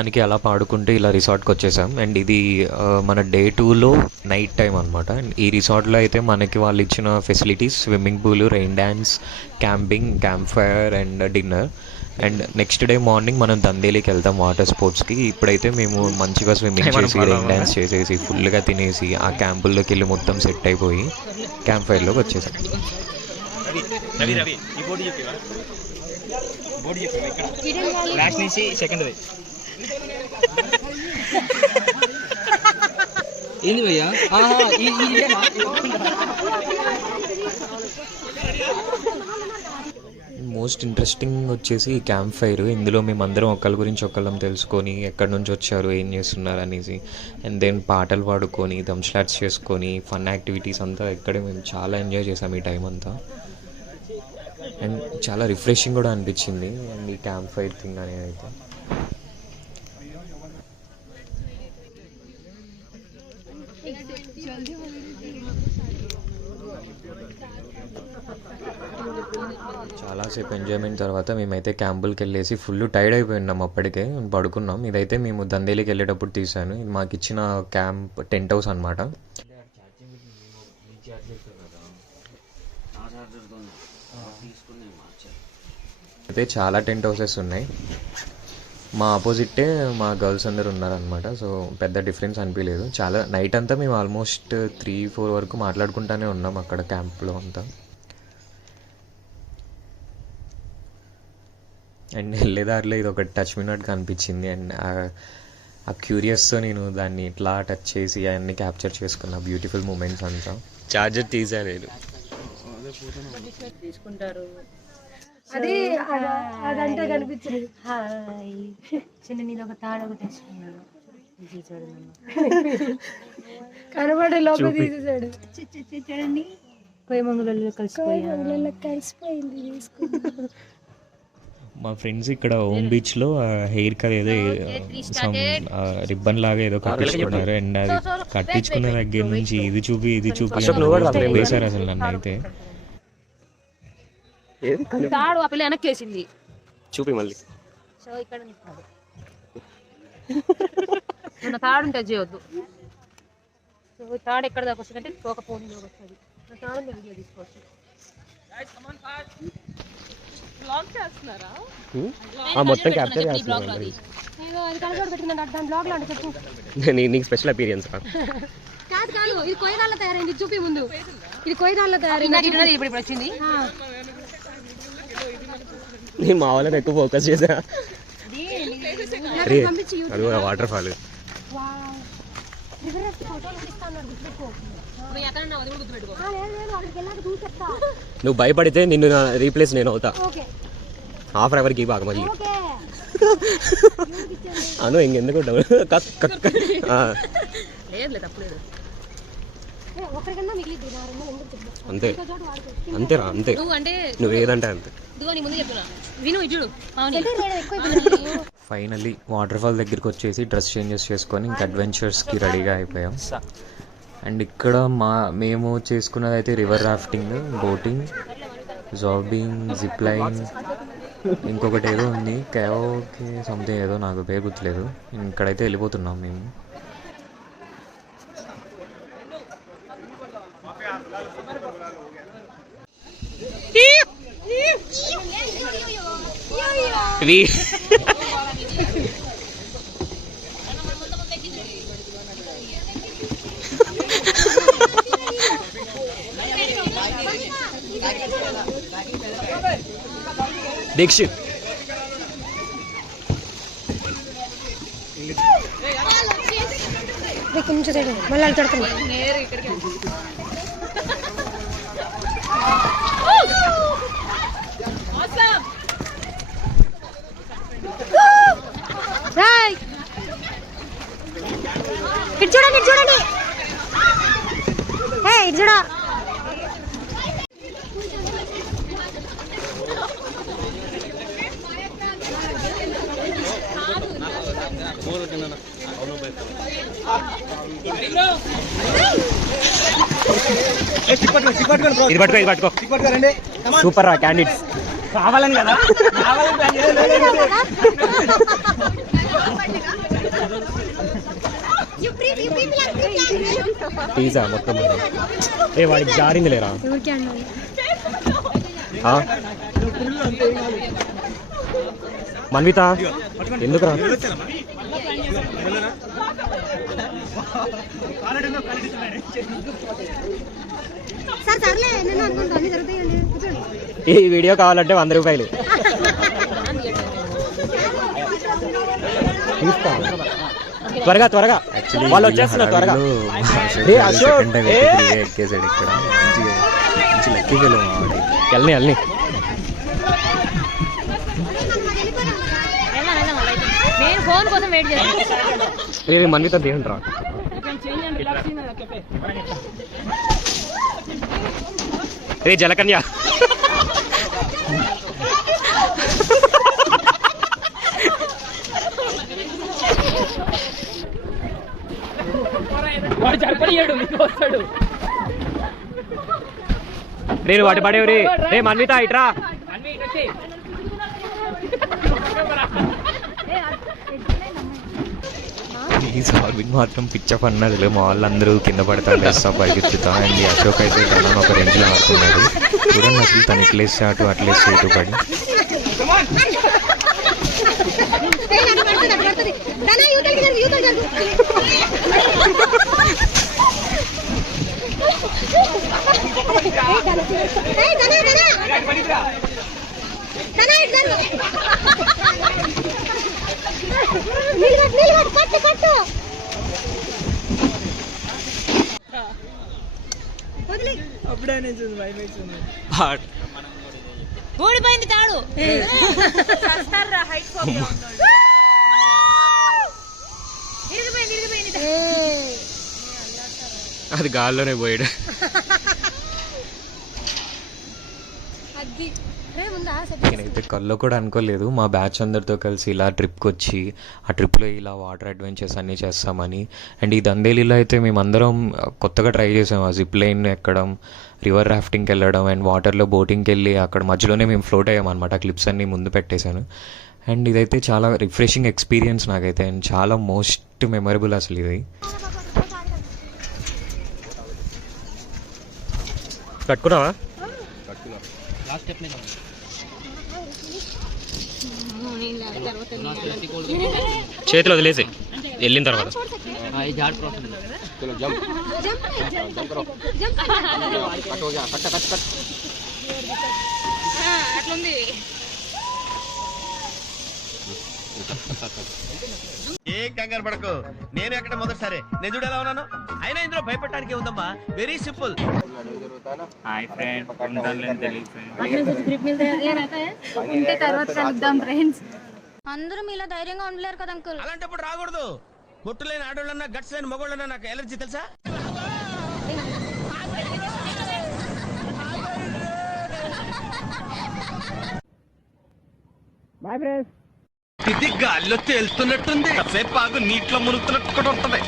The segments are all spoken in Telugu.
మొత్తానికి అలా పాడుకుంటూ ఇలా రిసార్ట్కి వచ్చేసాం. అండ్ ఇది మన డే 2లో నైట్ టైం అనమాట. ఈ రిసార్ట్లో అయితే మనకి వాళ్ళు ఇచ్చిన facilities swimming pool, rain dance, camping, camp fire and dinner. And next day morning మనం దందేలికి వెళ్తాం వాటర్ స్పోర్ట్స్కి. ఇప్పుడైతే మేము మంచిగా స్విమ్మింగ్ చేసి రెయిన్ డ్యాన్స్ చేసేసి ఫుల్గా తినేసి ఆ క్యాంపుల్లోకి వెళ్ళి మొత్తం సెట్ అయిపోయి క్యాంప్ ఫైర్లోకి వచ్చేసాం. ఏంది భయ్యా? మోస్ట్ ఇంట్రెస్టింగ్ వచ్చేసి ఈ క్యాంప్ ఫైర్. ఇందులో మేమందరం ఒకళ్ళ గురించి ఒకళ్ళం తెలుసుకొని ఎక్కడి నుంచి వచ్చారు, ఏం చేస్తున్నారు అనేసి, అండ్ దెన్ పాటలు పాడుకొని దంస్లాట్స్ చేసుకొని ఫన్ యాక్టివిటీస్ అంతా ఇక్కడే మేము చాలా ఎంజాయ్ చేసాం ఈ టైం అంతా. అండ్ చాలా రిఫ్రెషింగ్ కూడా అనిపించింది అండ్ ఈ క్యాంప్ ఫైర్ థింగ్ అనేది అయితే. చాలాసేపు ఎంజాయ్మెంట్ తర్వాత మేమైతే క్యాంపులకి వెళ్ళేసి ఫుల్ టైర్డ్ అయిపోయినాం. అప్పటికే పడుకున్నాం. ఇదైతే మేము దందేలికి వెళ్ళేటప్పుడు తీసాను. ఇది మాకు ఇచ్చిన క్యాంప్ టెంట్ హౌస్ అనమాట. అయితే చాలా టెంట్ హౌసెస్ ఉన్నాయి. మా ఆపోజిట్టే మా గర్ల్స్ అందరు ఉన్నారనమాట. సో పెద్ద డిఫరెన్స్ అనిపించలేదు. చాలా నైట్ అంతా మేము ఆల్మోస్ట్ 3-4 వరకు మాట్లాడుకుంటూనే ఉన్నాం అక్కడ క్యాంప్లో అంతా. అండ్ వెళ్ళేదారిలో ఇది ఒక టచ్ మినట్గా అనిపించింది. అండ్ ఆ క్యూరియస్తో నేను దాన్ని ఇట్లా టచ్ చేసి అవన్నీ క్యాప్చర్ చేసుకున్న బ్యూటిఫుల్ మూమెంట్స్ అంతా. చార్జర్ తీసాలేదు. తీసుకుంటారు అది అదంటే కనిపించింది. హాయ్ చిన్న నీది ఒక తాడు ఒకటి తీసుకున్నాడు. కనబడే లోపల తీసేసాడు. చూడండి పోయమంగులలో కలిసిపోయింది. మా ఫ్రెండ్స్ ఇక్కడ ఓమ్ బీచ్లో హెయిర్ కట్ ఏదో రిబ్బన్ లాగా ఏదో కట్టించుకున్నారు. అండ్ అది కట్టించుకున్న దగ్గర నుంచి ఇది చూపి వేశారు అసలు నన్ను అయితే. తాడు ఆ పిల్ల వెనక్కేసింది. చూపి మళ్ళీ. సో ఇక్కడ మన తాడు ఉంటే చేయొద్దు. సో తాడు ఎక్కడ దాకా వస్తుందంటే తోక పోనీ వస్తుంది. తాడు వీడియో తీసుకోవచ్చు. మొత్తం క్యాప్చర్ నీకు స్పెషల్ అపీరియన్స్ కాదు. ఇది కొయ్యగాళ్ళ తయారైంది. చూపి ముందు. ఇది కొయ్యగాళ్ళ తయారైంది. ఇప్పుడు వచ్చింది. నేను మా వాళ్ళని ఎక్కువ ఫోకస్ చేసా. అది వాటర్ ఫాల్. నువ్వు భయపడితే నిన్ను రీప్లేస్ నేను అవుతా. హాఫ్ అన్ అవర్కి బాగా మళ్ళీ అను ఇంకెందుకు అంతే అంతేరా అంతే. నువ్వు ఏదంటే అంతే. ఫైనల్లీ వాటర్ ఫాల్ దగ్గరికి వచ్చేసి డ్రెస్ చేంజెస్ చేసుకొని ఇంకా అడ్వెంచర్స్కి రెడీగా అయిపోయాం. అండ్ ఇక్కడ మేము చేసుకున్నది అయితే river rafting, boating, జాబింగ్, zip line, ఇంకొకటి ఏదో ఉంది కేవోకి సంథింగ్ ఏదో నాకు పేరు గుర్తులేదు. ఇక్కడైతే వెళ్ళిపోతున్నాం మేము. దీక్షిత్ మళ్ళీ తడుతున్నా. ఇటు చూడండి, ఇటు చూడండి, ఇటు చూడ. ఇది పట్టుకో సూపర్ రా క్యాండిడేట్స్ కావాలని కదా. తీసా మొత్తం ఏ వాడికి జారింది లేరా మన్విత ఎందుకురా ఈ వీడియో కావాలంటే 100 రూపాయలు తీస్తా త్వరగా త్వరగా వాళ్ళు వచ్చేస్తున్నారు త్వరగా ఎక్కేసాడు ఇక్కడ మంచి లక్కీ వెళ్ళని వెళ్ళని నేను ఫోన్ కోసం వెయిట్ చేస్తాను. మన్విత దేని రా రే జలకన్య నేను వాటి పడేవు రే మన్విత ఇట్రా ఈ సాల్వింగ్ మాత్రం పిచ్చప్ అన్నది మా వాళ్ళందరూ కింద పడతా లేస్తా పరిగెత్తుతా అండ్ అశోక్ అయితే తనను ఒక రేంజ్లో ఆడుతున్నాడు చూడండి అసలు తను ఇట్లేస్తే అటు అట్లేస్తే ఇటు పడి ఊడిపోయింది తాడు అది గాల్లోనే పోయాడు నేనైతే కల్లో కూడా అనుకోలేదు మా బ్యాచ్ అందరితో కలిసి ఇలా ట్రిప్కి వచ్చి ఆ ట్రిప్లో ఇలా వాటర్ అడ్వెంచర్స్ అన్నీ చేస్తామని అండ్ ఈ దందేలిలో అయితే మేమందరం కొత్తగా ట్రై చేసాం ఆ జిప్ లైన్ ఎక్కడం రివర్ రాఫ్టింగ్కి వెళ్ళడం అండ్ వాటర్లో బోటింగ్కి వెళ్ళి అక్కడ మధ్యలోనే మేము ఫ్లోట్ అయ్యామన్నమాట క్లిప్స్ అన్నీ ముందు పెట్టేశాను అండ్ ఇదైతే చాలా రిఫ్రెషింగ్ ఎక్స్పీరియన్స్ నాకైతే అండ్ చాలా మోస్ట్ మెమరబుల్ అసలు ఇది కట్టుకున్నావా చేతిలో వదిలేసి వెళ్ళిన తర్వాత అట్లుంది ఏ కంగారు పడకు నేను ఎక్కడ మొదటిసారి నేను చూడు ఎలా ఉన్నాను అయినా ఇందులో భయపడటానికి ఉందమ్మా వెరీ సింపుల్ ఉంటే తర్వాత కలుద్దాం ఫ్రెండ్స్. అందరూ మీలా ధైర్యంగా ఉండలేరు కదా అంకుల్. అలాంటప్పుడు రాకూడదు. బొట్టు లేని ఆడోళ్ళన్నా గట్స్ లేని మగోళ్ళన్నా నాకు ఎలర్జీ తెలుసా. Boy friends. ఇది గాల్లో తేలుతున్నట్టుంది. సేపు ఆగు నీటిలో మునుగుతున్నట్టు కూడా ఉంటది.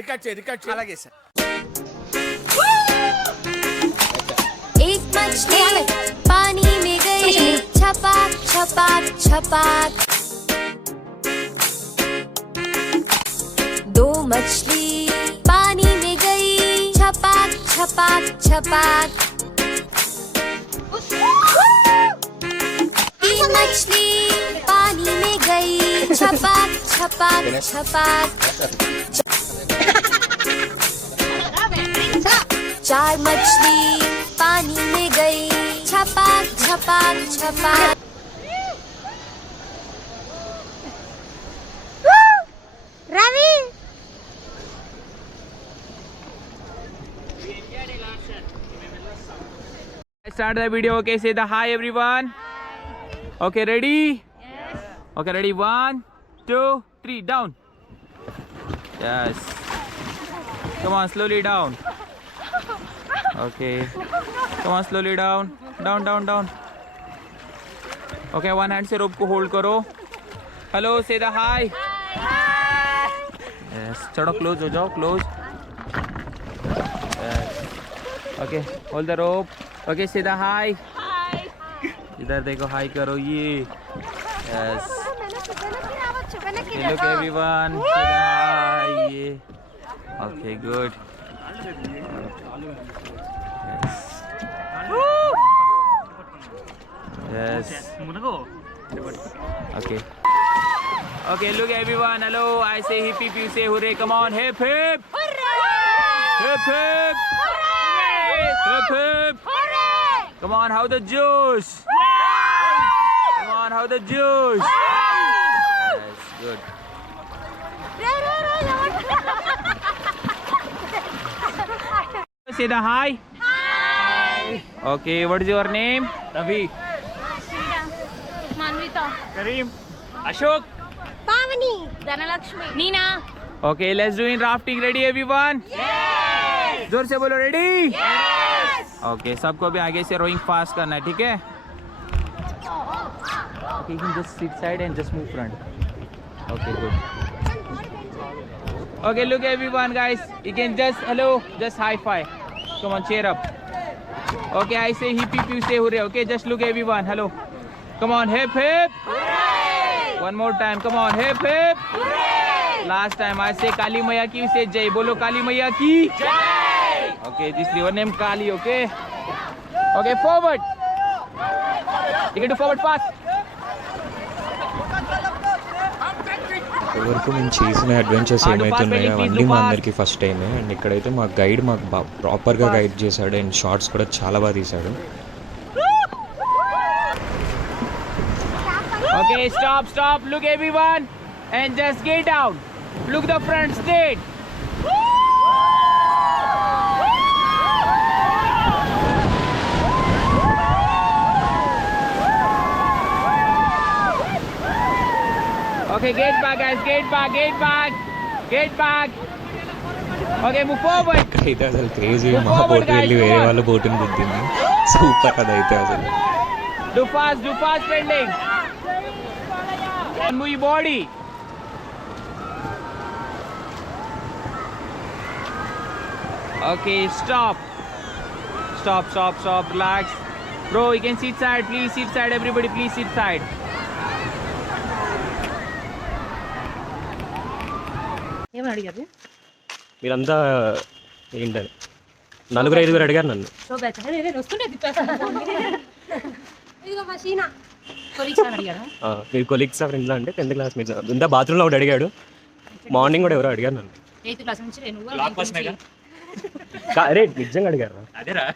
రికార్డ్ చేయి అలాగే సార్. एक मछली पानी में गई छपाक छपाक छपाक. दो मछली पानी में गई छपाक छपाक छपाक. तीन मछली पानी में गई छपाक छपाक छपाक. चार मछली पानी में गई छपाक छपाक छपाक. Ravi Start the video. Okay, say the hi everyone. Okay, ready? Yes. Okay, ready. 1, 2, 3, down. Yes. Come on, slowly down. Okay. Come on, slowly down. Down, down, down. Okay, one hand से rope को hold करो. Hello, say the hi. Hi. Yes. चढ़ो, close हो जाओ, close. Okay, hold the rope. Okay, say the hi. इधर देखो हाई करो ये. Yes. Okay, look everyone. Say the hi. ये. Okay, good. Yes. Yes. Okay. Okay, look everyone. Hello. I say hip hip. You say hooray. Come on, hip hip. Hooray! Hip hip. Hooray! Hip hip. Hooray! Come on, how the juice? Come on, how the juice? Yes, good. Say the hi. Hi. Okay, what is your name? Ravi. Manvita. Kareem. Ashok. Pavani. Dhanalakshmi. Neena. Okay, let's do in rafting. Ready everyone? Yes. जोर से बोलो ready? Yes. Okay, सबको भी आगे से rowing fast करना है, ठीक है? Okay, you can just sit side and just move front. Okay, good. Okay, look everyone, guys. You can just hello, just high five. Come on, cheer up. Okay, I say hip hip, you say hooray. Okay, just look everyone. Hello. Come on, hip hip. Hooray! One more time. Come on, hip hip. Hooray! Last time I say Kali Maya ki, you say Jai. Bolo Kali Maya ki. Jai! Okay, this is your name Kali. Okay. Okay, forward. You can do forward fast. వరకు మేము చేసిన అడ్వెంచర్స్ ఏమైతున్నాయో అవన్నీ మా అందరికీ ఫస్ట్ టైమే. అండ్ ఇక్కడైతే మా గైడ్ మాకు ప్రాపర్గా గైడ్ చేశాడు అండ్ షార్ట్స్ కూడా చాలా బాగా తీశాడు. Okay, stop. Look everyone and just get down. Look the front straight. Okay, get back guys, get back. Okay, move forward. అయితే అసలు క్రేజీ మా బోట్ వెళ్ళి వేరే వాళ్ళ బోటుని గుద్దింది. సూపర్ అదైతే అసలు. Do fast pending. And move your body. Okay, stop. Relax. Bro, you can sit side. Please sit side. Everybody, please sit side. ఏమని అడిగారు? మీరంతా ఏంటని 4-5 అడిగారు నన్ను. వస్తుండే ఇదిగో మా షీనా కొలీగ్స్ అని అడిగారా? మీరు కొలీగ్స్ ఫ్రెండ్స్ అంటే 10th క్లాస్ మీరు ఇంత బాత్రూంలో ఒకటి అడిగాడు. మార్నింగ్ కూడా ఎవరో అడిగారు నన్ను. 8th క్లాస్ నుంచి నేను అరే నిజంగా అడిగారు. అదేరా.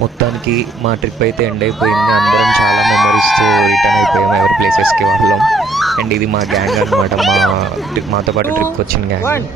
మొత్తానికి మా ట్రిప్ అయితే ఎండ్ అయిపోయింది. అందరం చాలా మెమరీస్తో రిటర్న్ అయిపోయాం ఎవరి ప్లేసెస్కి వాళ్ళం. అండ్ ఇది మా గ్యాంగ్ అనమాట, మాతో పాటు ట్రిప్కి వచ్చిన గ్యాంగ్.